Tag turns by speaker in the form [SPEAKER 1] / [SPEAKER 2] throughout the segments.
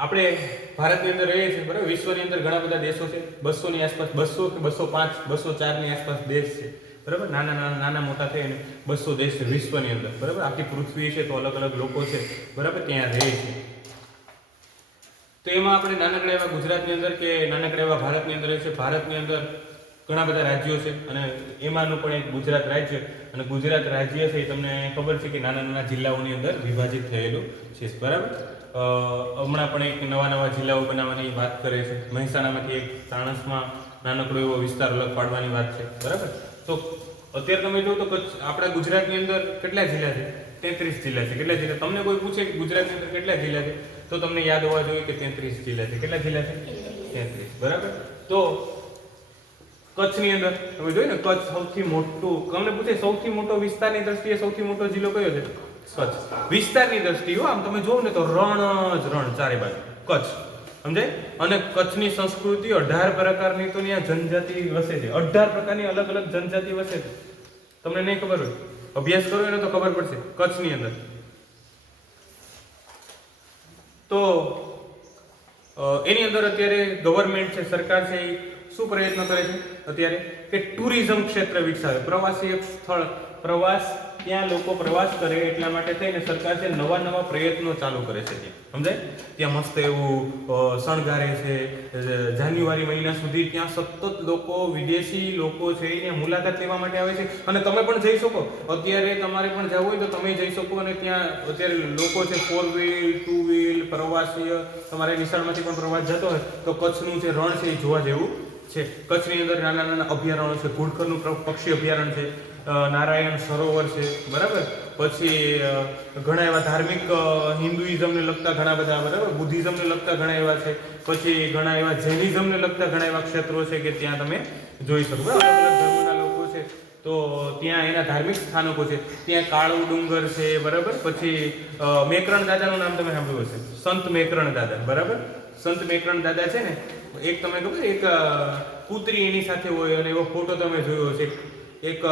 [SPEAKER 1] આપણે ભારતની અંદર રહીએ છીએ, બરાબર? વિશ્વની અંદર ઘણા બધા દેશો છે. બસોની આસપાસ બસો કે બસો પાંચ, બસો ચારની આસપાસ દેશ છે. બરાબર? નાના નાના નાના મોટા થઈને બસો દેશ છે વિશ્વની અંદર. બરાબર? આખી પૃથ્વી છે તો અલગ અલગ લોકો છે. બરાબર? ત્યાં રહે છે. તો એમાં આપણે નાનકડા એવા ગુજરાતની અંદર કે નાનકડા એવા ભારતની અંદર છે ભારતની અંદર ઘણા બધા રાજ્યો છે અને એમાંનું પણ એક ગુજરાત રાજ્ય. અને ગુજરાત રાજ્ય છે તમને ખબર છે કે નાના નાના જિલ્લાઓની અંદર વિભાજિત થયેલું છે. બરાબર? હમણાં પણ એક નવા નવા જિલ્લાઓ બનાવવાની વાત કરે છે. મહેસાણામાંથી એક સાણસમાં નાનકડો એવો વિસ્તાર અલગ પાડવાની વાત છે. બરાબર? તો અત્યારે તમે જો તો કચ્છ, આપણા ગુજરાતની અંદર કેટલા જિલ્લા છે? તેત્રીસ જિલ્લા છે. કેટલા જિલ્લા? તમને કોઈ પૂછે કે ગુજરાતની અંદર કેટલા જિલ્લા છે? તો તમને યાદ હોવા જોઈએ કે તેત્રીસ જિલ્લા છે. કેટલા જિલ્લા છે? તેત્રીસ. બરાબર? તો કચ્છની અંદર, તમે જોયું ને, કચ્છ સૌથી મોટું, તમને પૂછે સૌથી મોટો વિસ્તારની દ્રષ્ટિએ સૌથી મોટો જિલ્લો કયો છે? કચ્છ. વિસ્તારની દ્રષ્ટિએ આમ તમે જોવો ને તો રણ જ રણ ચારે બાજુ. કચ્છ. સમજાય? અને કચ્છની સંસ્કૃતિ અઢાર પ્રકારની તો ત્યાં જનજાતિ વસે છે. અઢાર પ્રકારની અલગ અલગ જનજાતિ વસે છે. તમને નહીં ખબર હોય? અભ્યાસ કરો એને તો ખબર પડશે. કચ્છની અંદર. તો એની અંદર અત્યારે ગવર્મેન્ટ છે, સરકાર છે, એ શું પ્રયત્ન કરે છે? અત્યારે કે ટુરિઝમ ક્ષેત્ર વિકસાવે. પ્રવાસી સ્થળ, પ્રવાસ ત્યાં લોકો પ્રવાસ કરે એટલા માટે થઈને સરકાર છે નવા નવા પ્રયત્નો ચાલુ કરે છે સમજાય? ત્યાં મસ્ત એવું શણગારે છે. જાન્યુઆરી મહિના સુધી ત્યાં સતત લોકો, વિદેશી લોકો છે એને મુલાકાત લેવા માટે આવે છે. અને તમે પણ જઈ શકો. અત્યારે તમારે પણ જવું હોય તો તમે જઈ શકો અને ત્યાં અત્યારે લોકો છે ફોર વ્હીલ ટુ વ્હીલ પ્રવાસીય, તમારે નિશાળમાંથી પણ પ્રવાસ જતો હોય તો કચ્છનું જે રણ છે એ જોવા જેવું છે. કચ્છની અંદર નાના નાના અભયારણ્યો છે. ઘુડખરનું પક્ષી અભયારણ્ય છે. નારાયણ સરોવર છે, બરાબર? પછી ઘણા એવા ધાર્મિક હિન્દુઇઝમને લગતા ઘણા બધા, બરાબર? બુદ્ધિઝમને લગતા ઘણા એવા છે. પછી ઘણા એવા જૈનિઝમને લગતા ઘણા એવા ક્ષેત્રો છે કે ત્યાં તમે જોઈ શકો, બરાબર? અલગ અલગ ધર્મના લોકો છે. તો ત્યાં એના ધાર્મિક સ્થાનકો છે. ત્યાં કાળુ ડુંગર છે, બરાબર? પછી મેકરણ દાદાનું નામ તમે સાંભળ્યું હશે. સંત મેકરણ દાદા, બરાબર? સંત મેકરણ દાદા છે ને, એક તમે ખબર, એક કૂતરી એની સાથે હોય અને એવો ફોટો તમે જોયો છે એક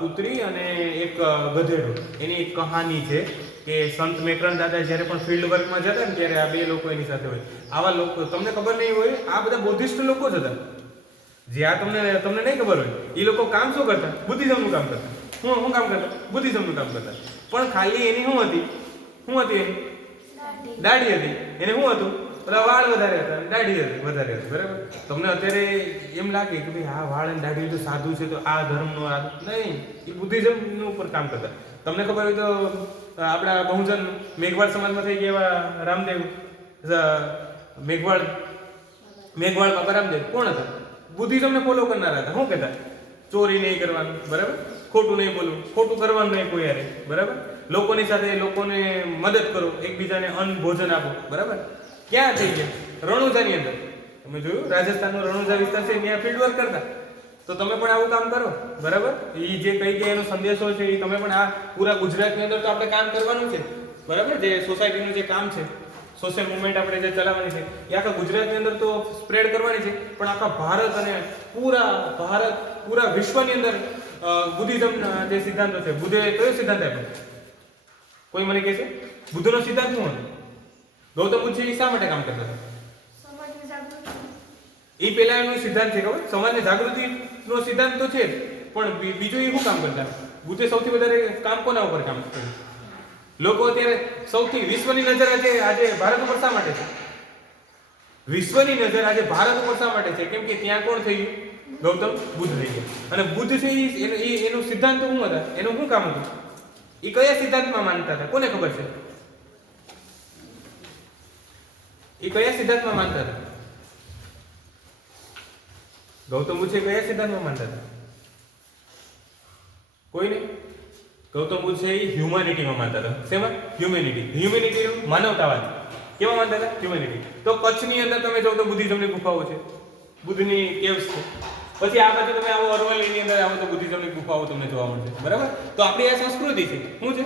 [SPEAKER 1] કૂતરી અને એક ગધેડો. એની એક કહાની છે કે સંત મેકરણ દાદા જ્યારે પણ ફિલ્ડ વર્કમાં જતા ને ત્યારે આ બે લોકો એની સાથે હોય. આવા લોકો, તમને ખબર નહીં હોય, આ બધા બૌદ્ધિસ્ટ લોકો જ હતા. જે આ તમને તમને નહીં ખબર હોય એ લોકો કામ શું કરતા? બુદ્ધિઝમનું કામ કરતા. હું શું કામ કરતા? બુદ્ધિઝમનું કામ કરતા. પણ ખાલી એની શું હતી? શું હતી એની? દાઢી હતી. એને શું હતું? પેલા વાળ વધારે હતા દાઢી હતી, વધારે હતી, બરાબર? તમને અત્યારે એમ લાગે કે ભાઈ આ વાળ અને દાઢી તો સાધુ છે, તો આ ધર્મનો આ નહીં, એ બુદ્ધિઝમનું ઉપર કામ કરતા. તમને ખબર હોય તો આપણા બહુજન મેઘવાળ સમાજમાં થઈ ગયા એવા રામદેવ મેઘવાળ મેઘવાળ બાબા રામદેવ, કોણ હતા? બુદ્ધિઝમને ફોલો કરનારા હતા, શું કહેતા? ચોરી નહીં કરવાનું, બરાબર? ખોટું નહીં બોલવું, ખોટું કરવાનું નહીં કોઈ યારે બરાબર? લોકોની સાથે લોકોને મદદ કરો, એકબીજાને અન્ન ભોજન આપો, બરાબર? ક્યાં થઈ ગયા? રણુજાની અંદર. તમે જોયું? રાજસ્થાનનો રણુજા વિસ્તાર છે, ત્યાં ફિલ્ડ વર્ક કરતા. તો તમે પણ આવું કામ કરો, બરાબર? એ જે કઈ ગયા એનો સંદેશો છે, એ તમે પણ આ પૂરા ગુજરાતની અંદર તો આપણે કામ કરવાનું છે, બરાબર? જે સોસાયટીનું જે કામ છે સોશિયલ મુવમેન્ટ આપણે જે ચલાવવાની છે, એ આખા ગુજરાતની અંદર તો સ્પ્રેડ કરવાની છે, પણ આખા ભારત અને પૂરા ભારત, પૂરા વિશ્વની અંદર બુદ્ધિઝમ જે સિદ્ધાંતો છે, બુદ્ધે કયો સિદ્ધાંત આપ્યો? કોઈ મને કહે છે? બુદ્ધનો સિદ્ધાંત શું હતો? ગૌતમ બુદ્ધ એ શા માટે કામ કરતા હતા? એ પેલા એનો સિદ્ધાંત છે ખબર? સમાજની જાગૃતિનો સિદ્ધાંત તો છે પણ બીજું એ શું કામ કરતા બુદ્ધે સૌથી વધારે કામ કોના ઉપર કામ કર્યું? લોકો અત્યારે સૌથી વિશ્વની નજર આજે આજે ભારત ઉપર શા માટે છે? વિશ્વની નજર આજે ભારત ઉપર શા માટે છે? કેમ કે ત્યાં કોણ થઈ ગયું? ગૌતમ બુદ્ધ થઈ ગયા. અને બુદ્ધ છે એનો- એનું સિદ્ધાંત શું હતા? એનું શું કામ હતું? એ કયા સિદ્ધાંતમાં માનતા હતા? કોને ખબર છે? એ કયા સિદ્ધાંતમાં માનતા હતા? ગૌતમ બુદ્ધ કયા સિદ્ધાંતમાં માનતા હતા? કોઈ નહીં. ગૌતમ બુદ્ધ છે એ હ્યુમેનિટીમાં માનતા હતા. શેમાં? હ્યુમેનિટી હ્યુમેનિટી માનવતાવાદ. કેવા માનતા હતા? હ્યુમેનિટી તો કચ્છની અંદર તમે જો તો બુદ્ધિઝમની ગુફાઓ છે. બુદ્ધની કેવ્સ છે. પછી આ બાજુ તમે આવો અરવલ્લીની અંદર આવો તો બુદ્ધિઝમની ગુફાઓ તમને જોવા મળશે. બરાબર? તો આપણી આ સંસ્કૃતિ છે. શું છે?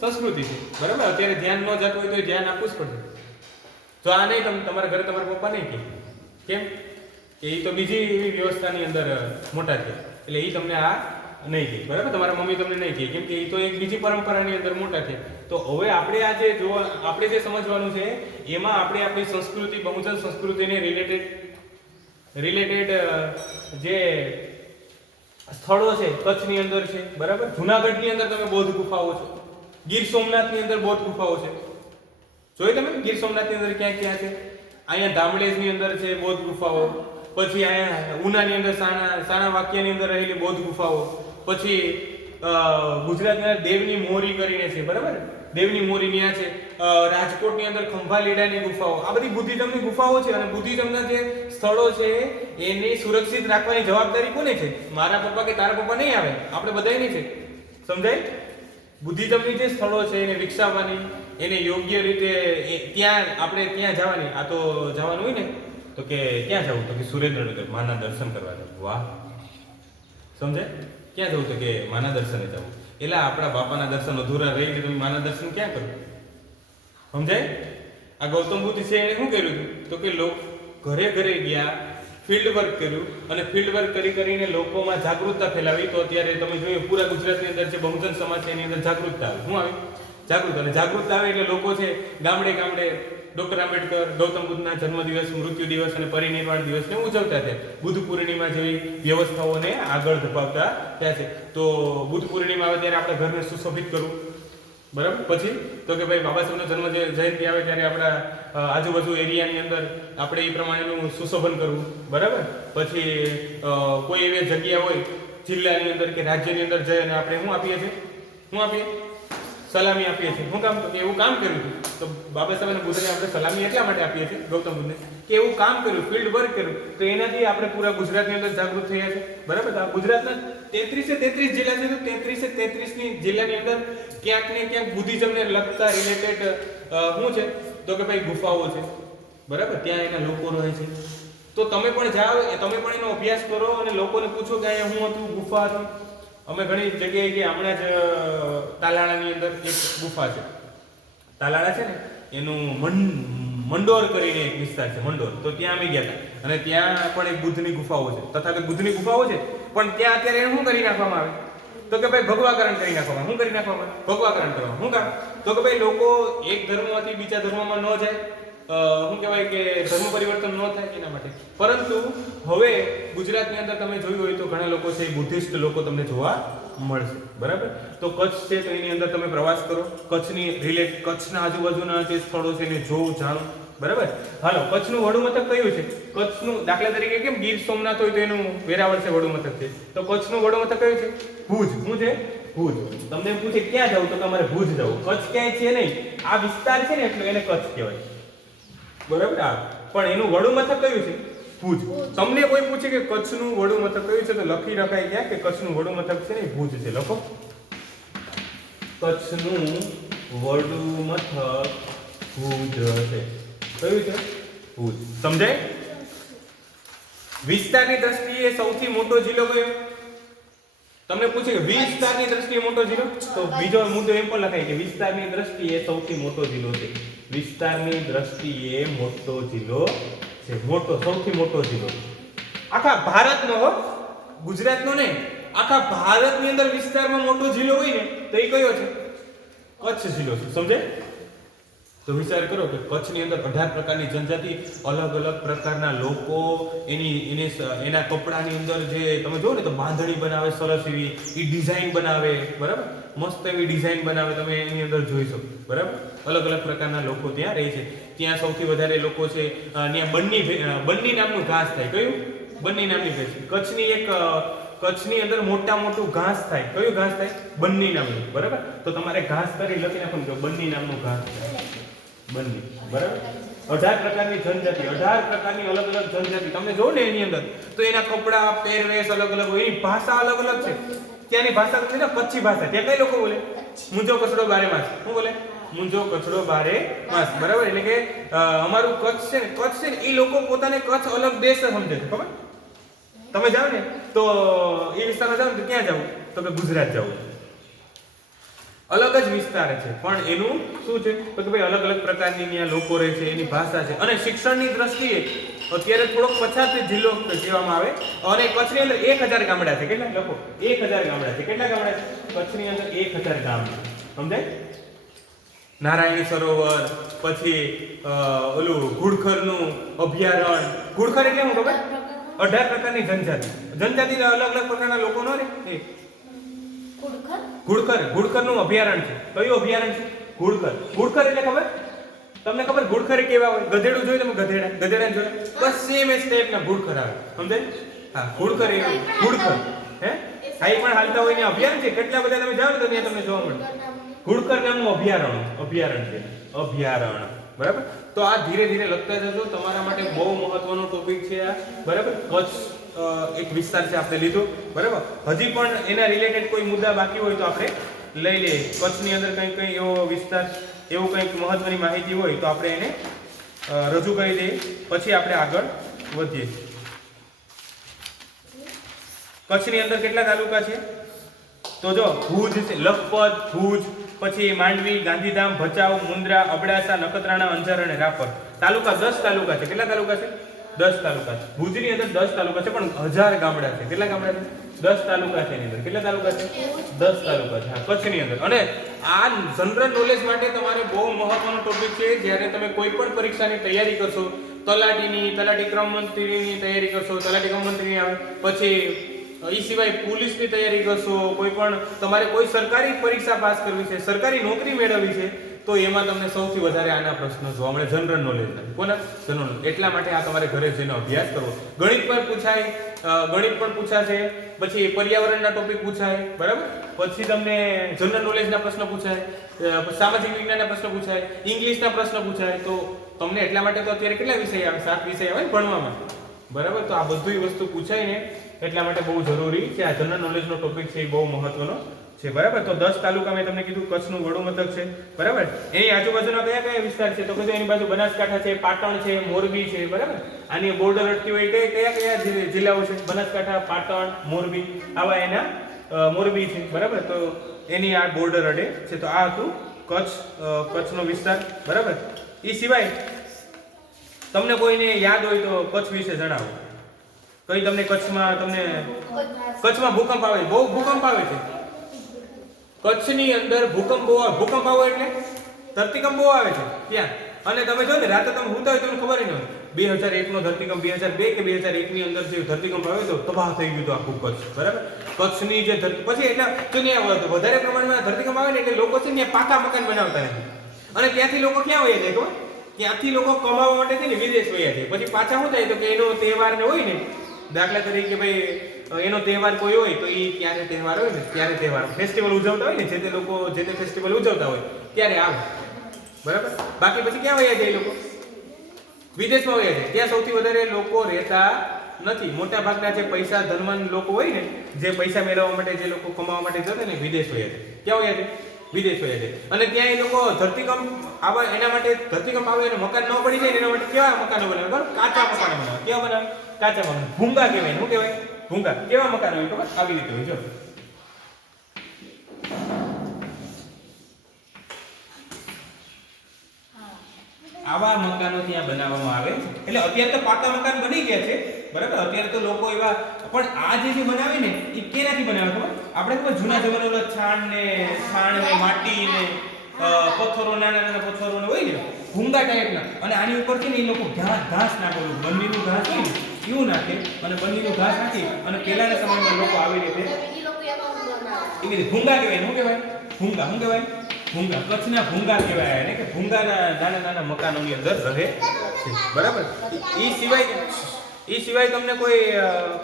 [SPEAKER 1] સંસ્કૃતિ છે. બરાબર? અત્યારે ધ્યાન ન જતું હોય તો ધ્યાન આપવું જ પડશે. જો આ નહીં તમે, તમારા ઘરે તમારા પપ્પા નહીં કે? કેમ? કે એ તો બીજી એવી વ્યવસ્થાની અંદર મોટા છે. એટલે એ તમને આ નહીં કહે બરાબર? તમારા મમ્મી તમને નહીં કહે કેમ કે એ તો એક બીજી પરંપરાની અંદર મોટા છે. તો હવે આપણે આ જે જોવા, આપણે જે સમજવાનું છે, એમાં આપણે આપણી સંસ્કૃતિ, બહુજન સંસ્કૃતિને રિલેટેડ રિલેટેડ જે સ્થળો છે, કચ્છની અંદર છે. બરાબર? જુનાગઢની અંદર તમે બૌદ્ધ ગુફાઓ છે. ગીર સોમનાથની અંદર બૌદ્ધ ગુફાઓ છે. જોઈ તમે ગીર સોમનાથની અંદર ક્યાં ક્યાં છે? અહીંયા ધામડેજની અંદર છે બૌદ્ધ ગુફાઓ. પછી અહીંયા ઉનાની અંદર સાણા સાણા વાક્યની અંદર રહેલી બૌદ્ધ ગુફાઓ. પછી ગુજરાતના દેવની મોરી કરીને છે, બરાબર? દેવની મોરી ત્યાં છે. રાજકોટની અંદર ખંભાલીડાની ગુફાઓ. આ બધી બુદ્ધિઝમની ગુફાઓ છે અને બુદ્ધિઝમના જે સ્થળો છે, એને સુરક્ષિત રાખવાની જવાબદારી કોને છે? મારા પપ્પા કે તારા પપ્પા નહીં આવે? આપણે બધાયની છે. સમજાય? બુદ્ધિઝમની જે સ્થળો છે, એને વિકસાવવાની, એને યોગ્ય રીતે ત્યાં, આપણે ત્યાં જવાની, આ તો જવાનું હોય ને, તો કે ક્યાં જવું? તો કે સુરેન્દ્રનગર, માના દર્શન કરવા જવું. વાહ. સમજે ક્યાં જવું? તો કે માના દર્શને જવું. એટલે આપણા બાપાના દર્શન અધૂરા રહી તમે માના દર્શન ક્યાં કરો? સમજાય? આ ગૌતમ બુદ્ધ છે એણે શું કર્યું તો કે લોક ઘરે ઘરે ગયા ફિલ્ડ વર્ક કર્યું અને ફિલ્ડ વર્ક કરી કરીને લોકોમાં જાગૃતતા ફેલાવી. તો અત્યારે તમે જોયું, પૂરા ગુજરાતની અંદર જે બહુજન સમાજ છે એની અંદર જાગૃતતા આવી. શું આવી? જાગૃત. અને જાગૃતતા આવે એટલે લોકો છે, ગામડે ગામડે ડોક્ટર આંબેડકર, ગૌતમ બુદ્ધના જન્મદિવસ, મૃત્યુ દિવસ અને પરિનિર્વાણ દિવસને ઉજવતા છે બુદ્ધ પૂર્ણિમા જેવી વ્યવસ્થાઓને આગળ ધપાવતા થયા છે. તો બુદ્ધ પૂર્ણિમા આવે ત્યારે આપણે ઘરને સુશોભિત કરવું. બરાબર? પછી તો કે ભાઈ બાબા સાહેબનો જન્મ જયંતિ આવે ત્યારે આપણા આજુબાજુ એરિયાની અંદર આપણે એ પ્રમાણેનું સુશોભન કરવું. બરાબર? પછી કોઈ એવી જગ્યા હોય જિલ્લાની અંદર કે રાજ્યની અંદર જઈને આપણે શું આપીએ છીએ? શું આપીએ? સલામી આપીએ છીએ. શું કામ કે એવું કામ કર્યું હતું. તો બાબા સાહેબ બુદ્ધને આપણે સલામી એટલા માટે આપીએ છીએ, ગૌતમ બુદ્ધને, કે એવું કામ કર્યું ફિલ્ડ વર્ક કર્યું. તો એનાથી આપણે પૂરા ગુજરાતની અંદર જાગૃત થયા છે. બરાબર? તો ગુજરાતના તેત્રીસે તેત્રીસ જિલ્લા છે તો તેત્રીસે તેત્રીસની જિલ્લાની અંદર ક્યાંક ને ક્યાંક બુદ્ધિઝમને લગતા રિલેટેડ શું છે, તો કે ભાઈ ગુફાઓ છે. બરાબર? ત્યાં એના લોકો રહે છે. તો તમે પણ જાઓ તમે પણ એનો અભ્યાસ કરો અને લોકોને પૂછો કે અહીંયા શું હતું, ગુફા હતી. અમે ઘણી જગ્યાએ ગયા હમણાં જ તાલાળાની અંદર એક ગુફા છે. તાલાળા છે ને, એનું મન મંડોર કરીને એક વિસ્તાર છે મંડોર તો ત્યાં અમે ગયા હતા. અને ત્યાં પણ એક બુદ્ધની ગુફાઓ છે. તથાગત બુદ્ધની ગુફાઓ છે, પણ ત્યાં અત્યારે એને શું કરી નાખવામાં આવે? તો કે ભાઈ ભગવાકરણ કરી નાખવામાં. શું કરી નાખવામાં? ભગવાકરણ કરવા. શું કામ? તો કે ભાઈ લોકો એક ધર્મમાંથી બીજા ધર્મમાં ન જાય. શું કહેવાય કે ધર્મ પરિવર્તન ન થાય એના માટે. પરંતુ હવે ગુજરાતની અંદર તમે જોયું હોય તો ઘણા લોકો છે બુદ્ધિસ્ટ લોકો તમને જોવા મળશે. બરાબર? તો કચ્છ છે તો એની અંદર તમે પ્રવાસ કરો. કચ્છની રિલેટ કચ્છના આજુબાજુના જે સ્થળો છે એને જોવું જાણો બરાબર? હાલો, કચ્છનું વડું મથક કયું છે? કચ્છનું દાખલા તરીકે કેમ ગીર સોમનાથ હોય તો એનું વેરાવળ છે વડું મથક છે. તો કચ્છનું વડું મથક કયું છે? ભુજ. શું છે? ભુજ. તમને પૂછે, ક્યાં જવું તો તમારે ભુજ જવું કચ્છ ક્યાંય છે નહીં. આ વિસ્તાર છે ને એટલે એને કચ્છ કહેવાય. બરાબર? આ પણ એનું વડું મથક કયું છે? ભુજ. તમને કોઈ પૂછે કે કચ્છનું વડું મથક કયું છે, તો લખી રખાય ક્યાં કે કચ્છનું વડું મથક છે ને ભુજ છે. લખો. કચ્છનું વડું મથક ભુજ છે. કયું છે? ભુજ. સમજાય? વિસ્તારની દ્રષ્ટિએ સૌથી મોટો જિલ્લો કયો? તમને પૂછે કે વિસ્તારની દ્રષ્ટિએ મોટો જિલ્લો તો બીજો મુદ્દો એમ પણ લખાય કે વિસ્તારની દ્રષ્ટિએ સૌથી મોટો જિલ્લો છે. વિસ્તારની દ્રષ્ટિએ મોટો જિલ્લો છે. મોટો, સૌથી મોટો જિલ્લો આખા ભારતનો હો, ગુજરાતનો નહીં, આખા ભારતની અંદર વિસ્તારમાં મોટો જિલ્લો હોય ને, તો એ કયો છે? કચ્છ જિલ્લો છે. સમજાય તો વિચાર કરો કે કચ્છની અંદર અઢાર પ્રકારની જનજાતિ, અલગ અલગ પ્રકારના લોકો, એની એની એના કપડાની અંદર જે તમે જુઓ ને તો બાંધણી બનાવે સરસ એવી, એ ડિઝાઇન બનાવે, બરાબર? મસ્ત એવી ડિઝાઇન બનાવે તમે એની અંદર જોઈ શકો, બરાબર? અલગ અલગ પ્રકારના લોકો ત્યાં રહે છે. ત્યાં સૌથી વધારે લોકો છે ત્યાં બન્ની બન્ની નામનું ઘાસ થાય. કયું? બન્ની નામની ભેંસ. કચ્છની એક કચ્છની અંદર મોટા મોટું ઘાસ થાય. કયું ઘાસ થાય? બન્ની નામનું, બરાબર? તો તમારે ઘાસ કરી લખી નાખવાનું બન્ની નામનું ઘાસ થાય. બંને, બરાબર? અઢાર પ્રકારની જનજાતિ, અઢાર પ્રકારની અલગ અલગ જનજાતિ. તમે જો ને એની અંદર, તો એના કપડા, પહેરવેશ અલગ અલગ હોય, એની ભાષા અલગ અલગ છે. ત્યાંની ભાષા છે ને કચ્છી ભાષા, ત્યાં કઈ લોકો બોલે? મુંજો કચડો, બારે માસ. શું બોલે? મુંજો કચડો, બારે માસ. બરાબર? એટલે કે અમારું કચ્છ છે ને, કચ્છ છે ને એ લોકો પોતાને કચ્છ અલગ દેશ સમજે છે, ખબર? તમે જાઓ ને, તો, એ વિસ્તારમાં જાઓ ને, તો ક્યાં જાવ તો કે ગુજરાત જાવ અલગ જ વિસ્તાર છે. પણ એનું શું છે? તો કે ભાઈ અલગ અલગ પ્રકારની ત્યાં લોકો રહે છે, એની ભાષા છે. અને શિક્ષણની દ્રષ્ટિએ અત્યારે થોડોક પછાત જિલ્લો કહેવામાં આવે. અને કચ્છની અંદર એક હજાર ગામડા છે. કેટલા? લખો. એક હજાર ગામડા છે. કેટલા ગામડા છે? કચ્છની અંદર એક હજાર ગામડા. સમજાય? નારાયણી સરોવર, પછી ઓલું ઘુડખરનું અભયારણ્ય ઘુડખર એટલે શું ખબર? અઢાર પ્રકારની જનજાતિ. જનજાતિના અલગ અલગ પ્રકારના લોકો નો રે એ
[SPEAKER 2] કુડખર
[SPEAKER 1] ઘુડખર ઘુડખરનું અભયારણ્ય છે. કયું અભયારણ્ય છે? ઘુડખર ઘુડખર એટલે ખબર? તમને ખબર ઘુડખર કેવા હોય? ગધેડું જોયું તમે ગધેડા? ગધેડા જોયું? બસ સેમ એ ટાઈપના ઘુડખર આવે. સમજાય? હા ઘુડખર એ ઘુડખર હે? આ પણ હાલતા હોય ને અભિયાન છે. કેટલા બધા તમે જાઓ તો ત્યાં તમને જોવા મળે. ઘુડખર નામનું અભયારણ્ય અભયારણ્ય છે. અભયારણ્ય બરાબર? તો આ ધીરે ધીરે લખતા જજો. તમારા માટે બહુ મહત્વનો ટોપિક છે આ. બરાબર? કચ્છ. એક વિસ્તાર છે આપણે લીધો. બરાબર? હજી પણ એના રિલેટેડ કોઈ મુદ્દા બાકી હોય તો આપણે લઈ લઈએ. કચ્છની અંદર કંઈ કંઈ એવો વિસ્તાર, એવું કંઈક મહત્વની માહિતી હોય તો આપણે એને રજૂ કરી દઈએ. પછી આપણે આગળ વધીએ. કચ્છની અંદર કેટલા તાલુકા છે? તો જો, ભુજ છે, લખપત, ભુજ, પછી માંડવી, ગાંધીધામ, ભચાઉ, મુન્દ્રા, અબડાસા, નખત્રાણા, અંજાર અને રાપર. તાલુકા દસ તાલુકા છે. કેટલા તાલુકા છે? દસ તાલુકા છે. ભુજની અંદર દસ તાલુકા છે, પણ હજાર ગામડા છે. કેટલા ગામડા છે? દસ તાલુકા છે એની અંદર. કેટલા તાલુકા છે? દસ તાલુકા છે. કચ્છની અંદર. અને આ જનરલ નોલેજ માટે તમારે બહુ મહત્વનો ટોપિક છે. જ્યારે તમે કોઈ પણ પરીક્ષાની તૈયારી કરશો, તલાટીની, તલાટી ક્રમ મંત્રીની તૈયારી કરશો, તલાટી ક્રમ મંત્રીની આવે, પછી એ સિવાય પોલીસની તૈયારી કરશો, કોઈ પણ તમારે કોઈ સરકારી પરીક્ષા પાસ કરવી છે, સરકારી નોકરી મેળવવી છે તો એમાં તમને સૌથી વધારે આના પ્રશ્નો જોવા મળે. જનરલ નોલેજ કોના? જનરલ એટલા માટે આ તમારે ઘરે જઈને અભ્યાસ કરવો. ગણિત પણ પૂછાય ગણિત પણ પૂછાશે, પછી પર્યાવરણના ટોપિક પૂછાય, બરાબર? પછી તમને જનરલ નોલેજના પ્રશ્ન પૂછાય સામાજિક વિજ્ઞાનના પ્રશ્ન પૂછાય ઇંગ્લિશના પ્રશ્ન પૂછાય. તો તમને એટલા માટે તો અત્યારે કેટલા વિષય આવે? સાત વિષય આવે ભણવામાં. બરાબર? તો આ બધી વસ્તુ પૂછાય ને, એટલા માટે બહુ જરૂરી છે. આ જનરલ નોલેજનો ટોપિક છે એ બહુ મહત્વનો. છે બરાબર? તો દસ તાલુકા મેં તમને કીધું કચ્છનું વડુ મથક છે બરાબર? એની આજુબાજુના કયા કયા વિસ્તાર છે? તો કીધું એની બાજુ બનાસકાંઠા છે પાટણ છે મોરબી છે બરાબર? આની બોર્ડર અટતી હોય કયા કયા કયા જિલ્લાઓ છે? બનાસકાંઠા પાટણ મોરબી આવા એના મોરબી છે બરાબર? તો એની આ બોર્ડર અડે છે. તો આ હતું કચ્છ કચ્છનો વિસ્તાર બરાબર? એ સિવાય તમને કોઈને યાદ હોય તો કચ્છ વિશે જણાવો. કઈ તમને કચ્છમાં તમને કચ્છમાં ભૂકંપ આવે બહુ ભૂકંપ આવે છે. કચ્છની અંદર ભૂકંપ બહુ ભૂકંપ આવે એટલે? ધરતીકંપ બહુ આવે છે, ત્યાં. અને તમે જો ને, રાતે તમે હુતા હોય તમને ખબર નહીં હોય. બે હજાર એકનો ધરતીકંપ, બે હજાર બે કે બે હજાર એકની અંદર જે ધરતીકંપ આવ્યો તો તબાહ થઈ ગયું હતું આખું કચ્છ, બરાબર? કચ્છની જે ધરતી, પછી એટલે જો ત્યાં વધારે પ્રમાણમાં ધરતીકંપ આવે ને એટલે લોકો છે ને પાકા મકાન બનાવતા નથી અને ત્યાંથી લોકો ક્યાં વયા જાય ખબર? ત્યાંથી લોકો કમાવા માટે છે ને વિદેશ વયા છે પછી પાછા શું થાય તો કે એનો તહેવાર ને હોય ને, દાખલા તરીકે ભાઈ એનો તહેવાર કોઈ હોય તો એ ક્યારે તહેવાર હોય ને, ત્યારે તહેવાર. ફેસ્ટિવલ ઉજવતા હોય ને, જે તે લોકો, જે તે ફેસ્ટિવલ ઉજવતા હોય, ત્યારે આવે. બરાબર? બાકી પછી ક્યાં વયા જાય લોકો? વિદેશમાં વયા જાય. ત્યાં સૌથી વધારે લોકો રહેતા નથી. મોટા ભાગના જે પૈસા ધનવાન લોકો હોય ને, જે પૈસા મેળવવા માટે, જે લોકો કમાવા માટે જતા ને, વિદેશ વયા જાય. ક્યાં વયા જાય? વિદેશ વયા જાય. અને ત્યાં એ લોકો ધરતીકંપ આવે, એના માટે ધરતીકંપ આવે અને મકાન ન પડી જાય એના માટે કેવા મકાનો બનાવે? બરાબર? કાચા મકાનો બનાવે. કેવા બનાવે? કાચા મકાન. ભૂંગા કહેવાય શું કહેવાય? ભૂંગા. કેવા મકાન હોય ખબર? આવી રીતે હોય, જો. આવા મકાનો ત્યાં બનાવવામાં આવે. એટલે અત્યારે તો પાકા મકાન બની ગયા છે. બરાબર? અત્યારે તો લોકો એવા પણ આ જે જે બનાવે ને, એ કેનાથી બનાવે ખબર? આપણે ખબર જૂના જમાનાના છાણ ને છાણ ને માટી ને પથ્થરો, નાના નાના પથ્થરો ને હોય ને, ભૂંગા ટાઈપના અને આની ઉપર છે ને એ લોકો ઘાસ ઘાસ નાખેલું. બંદીનું ઘાસ હોય ને એવું નાખે અને બંદીનું ઘાસ નાખી અને પહેલાના સમયમાં લોકો આવી રીતે એવી રીતે ભૂંગા કહેવાય શું કહેવાય? ભૂંગા શું કહેવાય? ભૂંગા કચ્છના ભૂંગા કહેવાય એને કે ભૂંગાના નાના નાના મકાનોની અંદર રહે છે. બરાબર? એ સિવાય એ સિવાય તમને કોઈ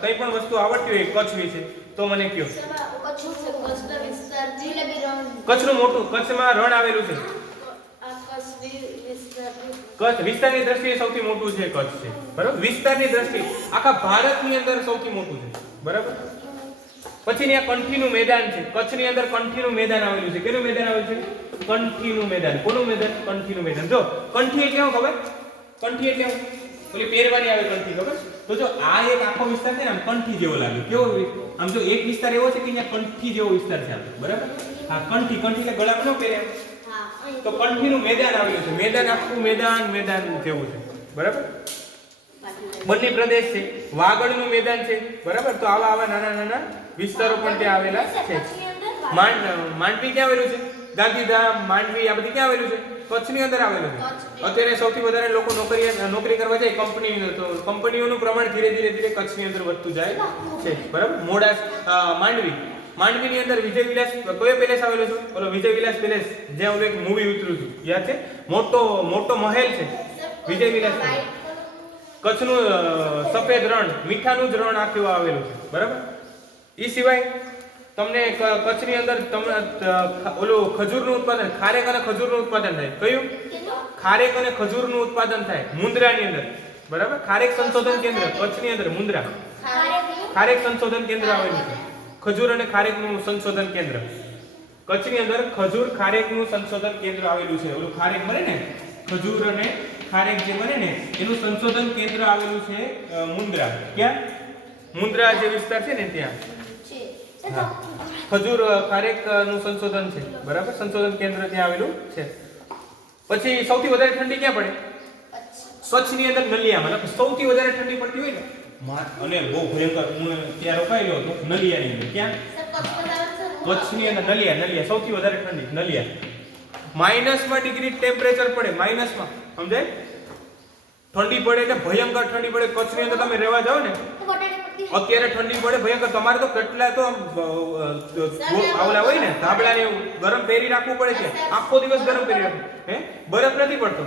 [SPEAKER 1] કંઈ પણ વસ્તુ આવડતી હોય કચ્છ વિશે તો મને કહો
[SPEAKER 2] કચ્છનો
[SPEAKER 1] મોટું કચ્છમાં રણ આવેલું છે.
[SPEAKER 2] કચ્છ,
[SPEAKER 1] વિસ્તારની દ્રષ્ટિએ સૌથી મોટું છે કચ્છ છે. બરાબર? વિસ્તારની દ્રષ્ટિએ. આખા ભારતની અંદર સૌથી મોટું છે. બરાબર? પછી ત્યાં કંઠીનું મેદાન છે. કચ્છની અંદર કંઠીનું મેદાન આવેલું છે. કેનું મેદાન આવેલું છે? કંઠીનું મેદાન. કોનું મેદાન? કંઠીનું મેદાન. જો, કંઠી એટલે શું ખબર? કંઠી એટલે શું? ઓલી પહેરવાની આવે કંઠી, ખબર? તો જો, આ એક આખો વિસ્તાર છે ને, આમ કંઠી જેવો લાગે. કેવો આમ જો, એક વિસ્તાર એવો છે કે અહીંયા કંઠી જેવો વિસ્તાર છે આમ બરાબર? હા, કંઠી કંઠી એટલે ગળામાં ન પહેરે. તો કંઠીનું મેદાન આવેલું છે. મેદાન આખું મેદાન મેદાન જેવું છે. બરાબર? બંને પ્રદેશ છે. વાગડનું મેદાન છે. બરાબર? તો આવા આવા નાના નાના વિસ્તારો પણ ત્યાં આવેલા છે. માંડ, માંડવી ક્યાં આવેલું છે? ગાંધીધામ, માંડવી, આ બધી ક્યાં આવેલું છે? કચ્છની અંદર આવેલું છે. અત્યારે સૌથી વધારે લોકો નોકરી નોકરી કરવા જાય કંપની, તો કંપનીઓનું પ્રમાણ ધીરે ધીરે ધીરે કચ્છની અંદર વધતું જાય છે. બરાબર? મોડા માંડવી. માંડવીની અંદર વિજય વિલાસ કયો પેલેસ આવેલો છે? બોલો વિજય વિલાસ પેલેસ જ્યાં હું એક મૂવી ઉતર્યું છું. યાદ છે? મોટો મોટો મહેલ છે. વિજય વિલાસ. કચ્છનું સફેદ રણ મીઠાનું જ રણ આખું આવેલું છે. બરાબર? એ સિવાય તમને કચ્છની અંદર તમને ઓલું ખજૂરનું ઉત્પાદન ખારેક અને ખજૂરનું ઉત્પાદન થાય. કયું? ખારેક અને ખજૂરનું ઉત્પાદન થાય. મુન્દ્રાની અંદર. બરાબર? ખારેક સંશોધન કેન્દ્ર કચ્છની અંદર મુંદ્રા. ખારેક સંશોધન કેન્દ્ર આવેલું છે. ખજૂર અને ખારેકનું સંશોધન કેન્દ્ર. કચ્છની અંદર ખજૂર ખારેકનું સંશોધન કેન્દ્ર આવેલું છે. ઓલું ખારેક બને ને? ખજૂર અને ખારેક જે બને ને એનું સંશોધન કેન્દ્ર આવેલું છે મુન્દ્રા ક્યાં? મુન્દ્રા જે વિસ્તાર છે ને ત્યાં. હા. ખજૂર ખારેકનું ખારેકનું સંશોધન છે. બરાબર? સંશોધન કેન્દ્ર ત્યાં આવેલું છે. પછી સૌથી વધારે ઠંડી ક્યાં પડે? સ્વચ્છની અંદર નલિયામાં. મતલબ સૌથી વધારે ઠંડી પડતી હોય ને? અને બહુ ભયંકર હું ત્યાં રોકાયેલો હતો, નલિયાની અંદર. ક્યાં? કચ્છની અને નલિયા નલિયા. સૌથી વધારે ઠંડી, નલિયા. માઇનસમાં ડિગ્રી ટેમ્પરેચર પડે, માઇનસમાં. સમજાય? ઠંડી પડે એટલે ભયંકર ઠંડી પડે. કચ્છની અંદર તમે રહેવા જાઓ ને, અત્યારે ઠંડી પડે, ભયંકર. તમારે તો કેટલા તો આવલા હોય ને ધાબળા ને એવું ગરમ પહેરી રાખવું પડે છે. આખો દિવસ ગરમ પહેરી રાખવું. હે? બરફ નથી પડતો.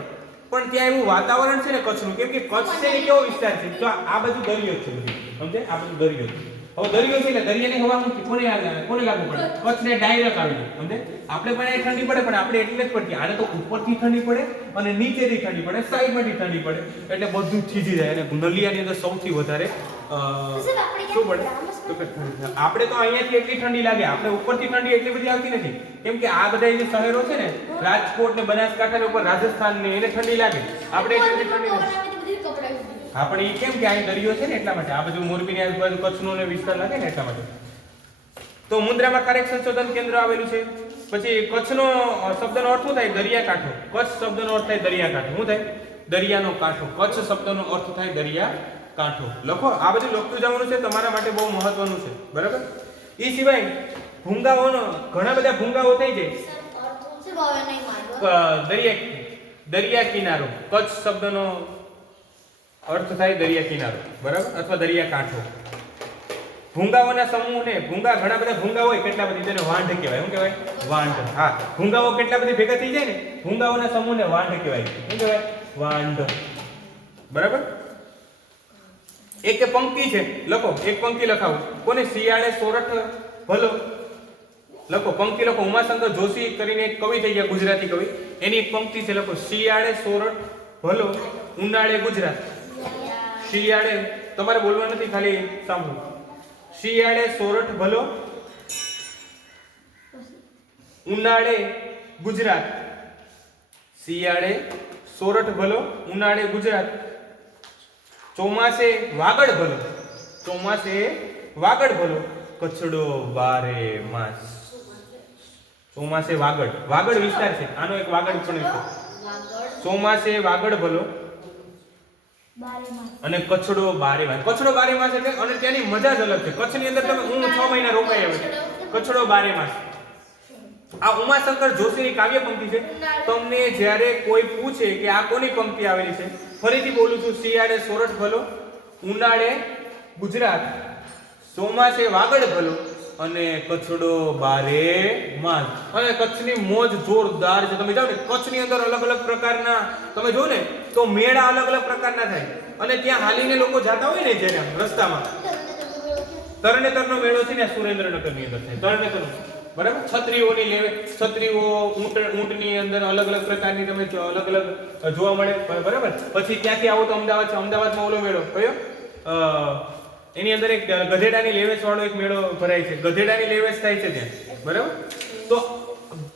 [SPEAKER 1] પણ ત્યાં એવું વાતાવરણ છે ને કચ્છનું કેમ કે કચ્છ છે ને કેવો વિસ્તાર છે? તો આ બાજુ દરિયો છે બધું સમજે? આ બાજુ દરિયો છે. હવે દરિયો છે એટલે દરિયાની હવા? કોને આ- કોને લાગુ પડે કચ્છને ડાયરેક્ટ આવી સમજે? આપણે પણ એ ઠંડી પડે પણ આપણે એટલે જ પડતી. આને તો ઉપરથી ઠંડી પડે અને નીચેથી ઠંડી પડે સાઈડમાંથી ઠંડી પડે. એટલે બધું થીજી જાય. અને નલિયાની અંદર સૌથી વધારે શું પડે આપણે તો અહીંયાથી એટલી ઠંડી લાગે. આપણે ઉપરથી ઠંડી એટલી બધી આવતી નથી. કેમ કે આ બધા જે શહેરો છે ને રાજકોટ ને બનાસકાંઠા ને ઉપર રાજસ્થાન ને એને ઠંડી લાગે. આપણે એટલી ઠંડી હા પણ એ કેમ કે અહીં દરિયો છે ને એટલા માટે. આ બધું મોરબીની આજુબાજુ કચ્છનો ને વિસ્તાર લાગે ને એટલા માટે. તો મુન્દ્રામાં કાર્યક સંશોધન કેન્દ્ર આવેલું છે. પછી કચ્છનો શબ્દનો અર્થ શું થાય? દરિયાકાંઠો. કચ્છ શબ્દનો અર્થ થાય દરિયાકાંઠો. શું થાય? દરિયાનો કાંઠો. કચ્છ શબ્દનો અર્થ થાય દરિયા કાંઠો. લખો આ બધું લખતું જવાનું છે તમારા માટે બહુ મહત્વનું છે. બરાબર? એ સિવાય ભૂંગાઓનો ઘણા બધા ભૂંગાઓ થઈ જાય. દરિયા દરિયા કિનારો કચ્છ શબ્દનો અર્થ થાય દરિયા કિનારો બરાબર? અથવા દરિયા કાંઠો. ભૂંગાઓના સમૂહને ભૂંગા ઘણા બધા ભૂંગા હોય કેટલા બધી? તેને વાંઢ કહેવાય. શું કહેવાય? વાંઢ. હા. ભૂંગાઓ કેટલા બધી ભેગા થઈ જાય ને? ભૂંગાઓના સમૂહને વાંઢ કહેવાય. શું કહેવાય? વાંઢ. બરાબર? એક પંક્તિ છે. લખો, એક પંક્તિ લખાવો. કોને? શિયાળે સોરઠ ભલો. લખો, પંક્તિ લખો. ઉમાશંકર જોશી કરીને એક કવિ થઈ ગયા ગુજરાતી કવિ. એની એક પંક્તિ છે, લખો, શિયાળે સોરઠ ભલો. ઉનાળે ગુજરાત. શિયાળે, તમારે બોલવા નથી, ખાલી સાંભળો. શિયાળે સોરઠ ભલો. ઉનાળે ગુજરાત. શિયાળે સોરઠ ભલો, ઉનાળે ગુજરાત. ચોમાસે વાગડ ભલો. ચોમાસે વાગડ ભલો. કચડો બારે માસ. ચોમાસે વાગડ. વાગડ વિસ્તાર છે. આનો એક વાગડ પણ છે. ચોમાસે વાગડ ભલો. અને કચડો બારે માસ. કચડો બારે માસ એટલે અને તેની મજા જ અલગ છે. કચ્છની અંદર તમે હું છ મહિના રોકાઈ આવે કચડો બારે માસ. આ ઉમાશંકર જોશીની કાવ્ય પંક્તિ છે. તમને જ્યારે કોઈ પૂછે કે આ કોની પંક્તિ આવેલી છે? ફરીથી બોલું છું, શિયાળે સોરઠ ભલો, ઉનાળે ગુજરાત. ચોમાસે વાગડ ભલો અને કચ્છડો બારે માસ અને કચ્છની મોજ જોરદાર છે. તમે જાઓ ને, કચ્છની અંદર અલગ અલગ પ્રકારના, તમે જો ને, તો મેળા અલગ અલગ પ્રકારના થાય. અને ત્યાં હાલીને લોકો જાતા હોય ને જેને રસ્તામાં, તરણેતરનો મેળો છે ને સુરેન્દ્રનગરની અંદર થાય. તરણેતરનો. બરાબર? છત્રીઓની લેવે, છત્રીઓ ઊંટ ઊંટની અંદર અલગ અલગ પ્રકારની તમે અલગ અલગ જોવા મળે બરાબર? પછી ત્યાંથી આવો તો અમદાવાદ છે. અમદાવાદમાં ઓલો મેળો, કયો? એની અંદર એક ગધેડાની લેવેસ વાળો એક મેળો ભરાય છે. ગધેડાની લેવેસ થાય છે ત્યાં. બરાબર? તો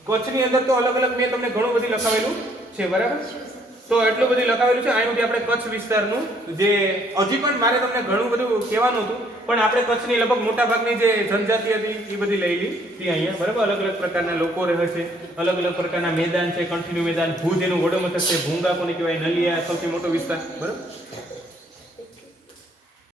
[SPEAKER 1] કચ્છની અંદર તો અલગ અલગ મેં તમને ઘણું બધું લખાવેલું છે, બરાબર? તો એટલું બધું લખાવેલું છે. અહીંથી આપણે કચ્છ વિસ્તારનું જે, હજી પણ મારે તમને ઘણું બધું કહેવાનું હતું, પણ આપણે કચ્છની લગભગ મોટા ભાગની જે જનજાતિ હતી, એ બધી લઈ લીધી અહીંયા, બરાબર? અલગ અલગ પ્રકારના લોકો રહે છે અલગ અલગ પ્રકારના મેદાન છે કંઠીનું મેદાન, ભુજ એનું વડો મથક છે, ભૂંગા કોને કહેવાય, નલિયા, સૌથી મોટો વિસ્તાર, બરાબર?